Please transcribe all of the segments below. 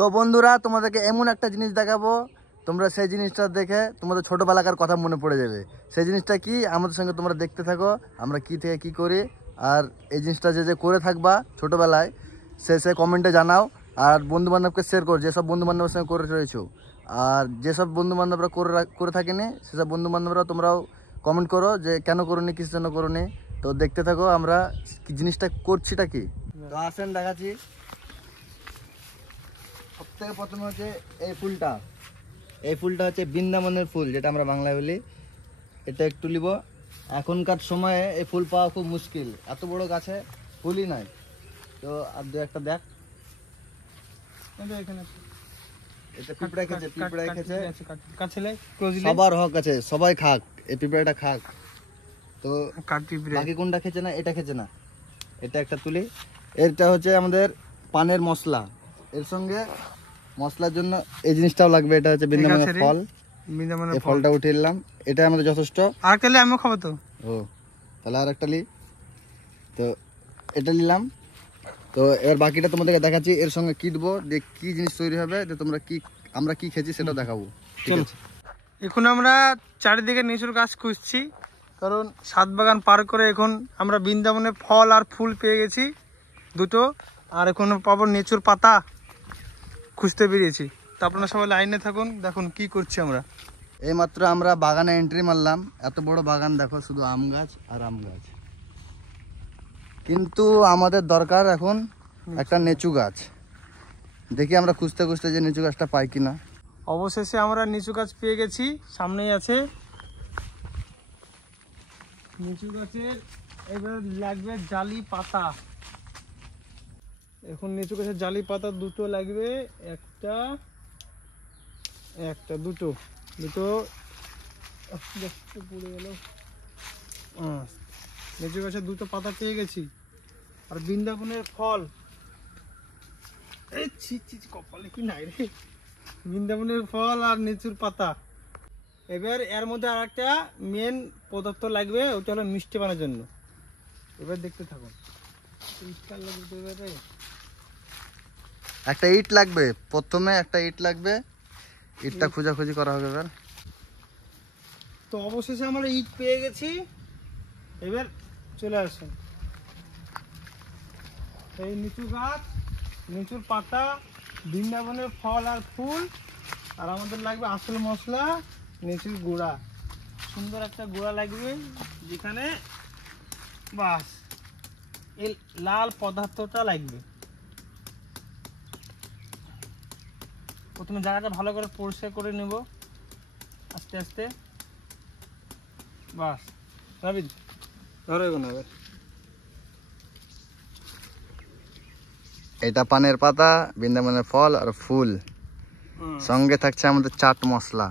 তো বন্ধুরা তোমাদেরকে এমন একটা জিনিস দেখাবো, তোমরা সেই জিনিসটা দেখে তোমাদের ছোটোবেলাকার কথা মনে পড়ে যাবে। সেই জিনিসটা কি আমাদের সঙ্গে তোমরা দেখতে থাকো, আমরা কি থেকে কি করি। আর এই জিনিসটা যে করে থাকবা ছোটোবেলায় সে কমেন্টে জানাও। আর বন্ধুবান্ধবকে শেয়ার করো, যেসব বন্ধুবান্ধবের সঙ্গে করে রয়েছো। আর যেসব বন্ধুবান্ধবরা করে থাকেনি সেসব বন্ধুবান্ধবরা তোমরাও কমেন্ট করো যে কেন করোনি, কিসের জন্য করোনি। তো দেখতে থাকো আমরা জিনিসটা করছিটা কি। তো আসেন দেখাচ্ছি। সবথেকে প্রথমে হচ্ছে এই ফুলটা হচ্ছে বৃন্দাবনের ফুল, যেটা আমরা বাংলায় বলি। এটা একটু নিব। এখনকার সময়ে এই ফুল পাওয়া খুব মুশকিল, এত বড় গাছে ফুলই নাই। তো আর দু একটা দেখ, এটা পিঁপড়া খেছে, সবার হক আছে, সবাই খাক, এই পিঁপড়াটা খাক। তো বাকি কোনটা খেছে না, এটা খেছে না, এটা একটা তুলি। এটা হচ্ছে আমাদের পানের মশলা, এর সঙ্গে মশলার জন্য এই জিনিসটাও লাগবে। এটা হচ্ছে বৃন্দাবনের ফল, এই ফলটা উঠিয়ে নিলাম, এটা আমাদের যথেষ্ট। আর একটা আমিও খাবো তো। ও তাহলে আর একটা লি, তো এটা নিলাম। তো এবার বাকিটা তোমাদেরকে দেখাচ্ছি এর সঙ্গে কি দেবো, দিয়ে কি জিনিস তৈরি হবে, যে তোমরা কি আমরা কি খেয়েছি সেটা দেখাবো। ঠিক আছে, এখন আমরা চারিদিকে লিচুর গাছ খুঁজছি, কারণ সাত বাগান পার করে এখন আমরা বৃন্দাবনের ফল আর ফুল পেয়ে গেছি দুটো। আর এখন পাবো লিচুর পাতা, খুঁজতে বেরিয়েছি। তো আপনারা সবাই লাইনে থাকুন, দেখুন কি করছি আমরা। এইমাত্র আমরা বাগানে এন্ট্রি মারলাম। এত বড় বাগান দেখো, শুধু আম গাছ আর আম গাছ। কিন্তু আমাদের দরকার এখন একটা লিচু গাছ। দেখি আমরা খুঁজতে খুঁজতে যে লিচু গাছটা পাই কিনা। অবশেষে আমরা লিচু গাছ পেয়ে গেছি, সামনেই আছে লিচু গাছের। এবার লাগবে জালি পাতা। এখন লিচু গাছের জালি পাতা দুটো লাগবে, দুটো পড়ে গেল। লিচু গাছের দুটো পাতা পেয়ে গেছি। আর বৃন্দাবনের ফল, এই কপালে কি নাই রে, বৃন্দাবনের ফল আর লিচুর পাতা। এবার এর মধ্যে আর একটা মেন পদার্থ লাগবে, ওটা হলো মিষ্টি বানানোর জন্য। এবার দেখতে থাকুন। একটা ইট লাগবে, প্রথমে একটা ইট লাগবে, ইটটা খোঁজাখুঁজি করা হবে। এবার তো অবশেষে আমরা ইট পেয়ে গেছি। এবার চলে আসুন, এই লিচু গাছ, লিচুর পাতা, বৃন্দাবনের ফল আর ফুল, আর আমাদের লাগবে আসল মশলা লিচুর গুঁড়া। সুন্দর একটা গুঁড়া লাগবে, যেখানে বাস এই লাল পদার্থটা লাগবে। প্রথমে জায়গাটা ভালো করে পরিষ্কার করে নেব আস্তে আস্তে। বাস রাবিদ ধরে না। এটা পানের পাতা, বৃন্দাবনের ফল আর ফুল, সঙ্গে থাকছে আমাদের চাট মশলা।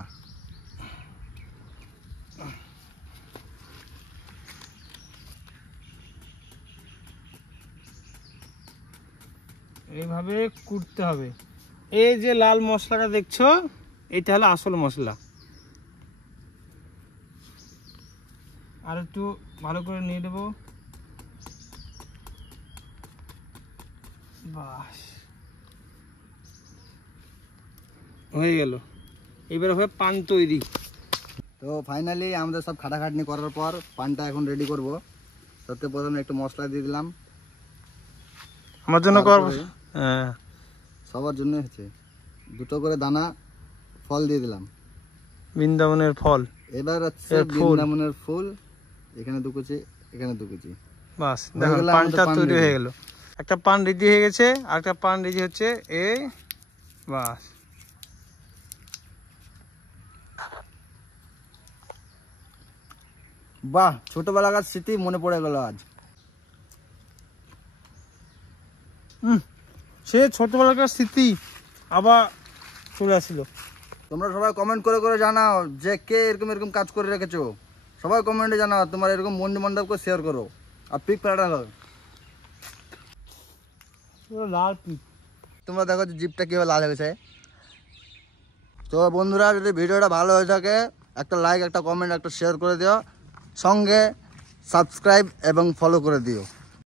এইভাবে কুটতে হবে। এই যে লাল মশলাটা দেখছো, এটা হলো আসল মশলা। আর একটু ভালো করে নিয়ে দেবো। বাস হয়ে গেল। এবার হবে পান তৈরি। তো ফাইনালি আমাদের সব খাটাখাটনি করার পর পানটা এখন রেডি করব। সবথেকে প্রথমে একটু মশলা দিয়ে দিলাম, আমার জন্য করবো, সবার জন্য হচ্ছে। দুটো করে দানা ফল দিয়ে দিলাম, বৃন্দাবনের ফল। এবার হচ্ছে বৃন্দাবনের ফুল, এখানে দুকুচি, এখানে দুকুচি। বাস দেখুন পানটা তৈরি হয়ে গেল। একটা পান রেডি হয়ে গেছে, আর একটা পান রেডি হচ্ছে। এই বাস, বাহ, ছোটবেলাকার স্মৃতি মনে পড়ে গেল আজ। সে ছোটবেলাকার স্মৃতি আবার চলে আসলো। তোমরা সবাই কমেন্ট করে করে জানাও যে কে এরকম এরকম কাজ করে রেখেছো। সবাই কমেন্টে জানাও, তোমার এরকম বন্ধু বান্ধবকে শেয়ার করো। আর পিক ফেলাটা লাল পিক, তোমরা দেখো যে জিপটা কীভাবে লাল হয়ে গেছে। তো বন্ধুরা, যদি ভিডিওটা ভালো হয়ে থাকে একটা লাইক, একটা কমেন্ট, একটা শেয়ার করে দিও, সঙ্গে সাবস্ক্রাইব এবং ফলো করে দিও।